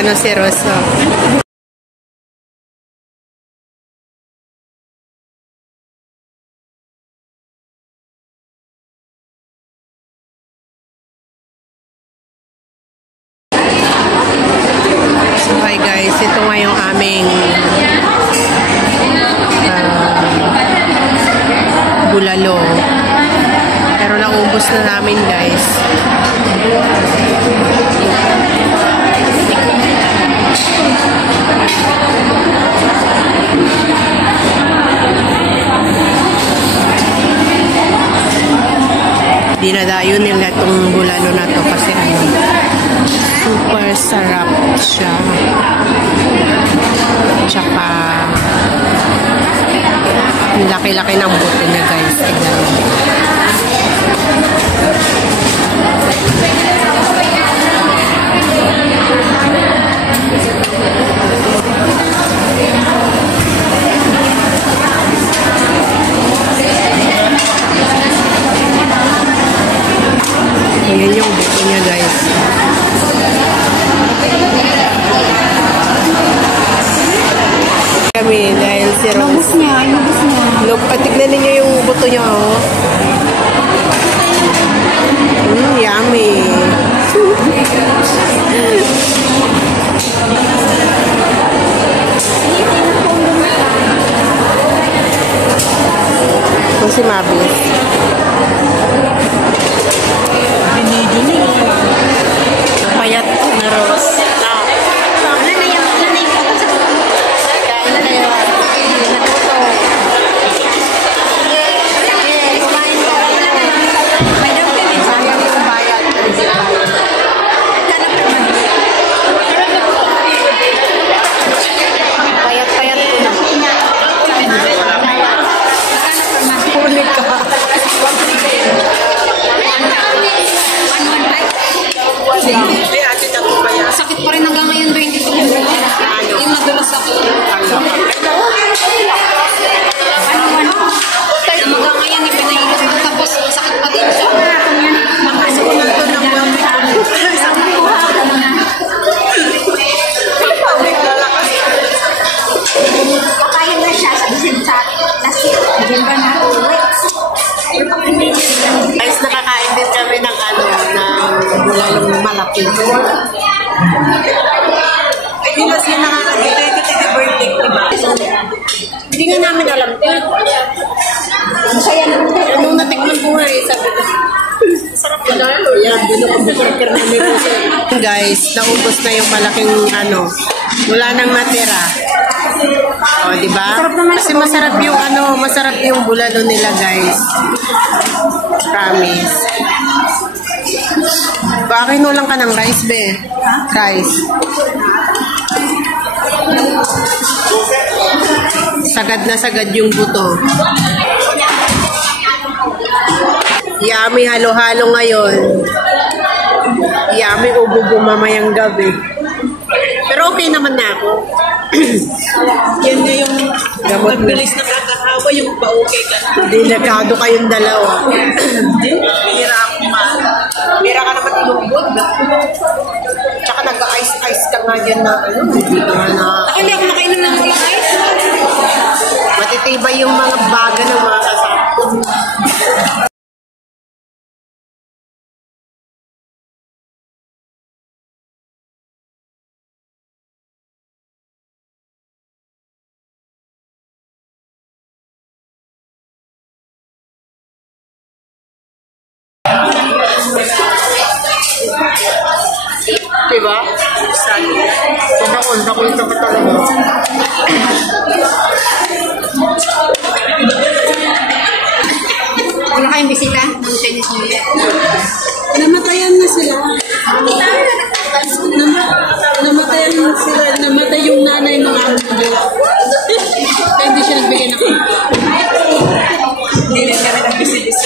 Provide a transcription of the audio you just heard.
ano si Rosso. So hi guys, ito nga yung aming bulalo. Pero naubos na namin guys. Dinadayo nila itong bulalo na to kasi ano, super sarap siya. Tsaka laki-laki ng buto niya guys. Tignan mo. Ayan yung buto niya guys. Kami dahil si Rose. Inubos niya. Look, tignan ninyo yung buto niya oh. Yummy. Ito si Mabis. Payat na Rose. Sakit pa rin hanggang ngayon 22. Yung nadulas ako. Hanggang ngayon ipinahilot mo tapos sakit pa din siya. Makasok ko na ito ng kakain na siya sa lasik. Diyan ba na? Guys, nakakain din kami ng ano, ng bulalong malaki. Ay, di ba siya nakakagita? Ito birthday, diba? Hindi nga namin alam yan. Masaya naman. Nung natikman ko nga eh, sabi ko, sarap na lalo. Yan, binukong-bukong na nito. Guys, naubos na yung malaking ano, wala nang natira. O, diba? Kasi masarap yung ano, masarap yung bulalo nila guys. Promise. Baka kinulang ka ng rice, be. Rice. Sagad na sagad yung buto. Yummy, halo-halo ngayon. Yummy, ububo mamayang gabi. Pero okay naman na ako. Yan na yung gamot mabilis na kakahawa, yung pa-okay ka na. Delikado kayong dalawa. Bira ako man. Bira ka naman ilubod. Tsaka nag-ice-ice ka nga dyan na ano, hindi ka nga na... Hindi ako nakainom ng ice. Matitibay yung mga baga ng mga kasama. Diba? Kung ako ito ka talaga. Wala kayong bisita ng Chinese New Year? Namatayan na sila. Namatayan na sila. Namatay yung nanay ng mga nila. Kaya hindi siya nagbigay na kami. Hindi rin kami nagbisita.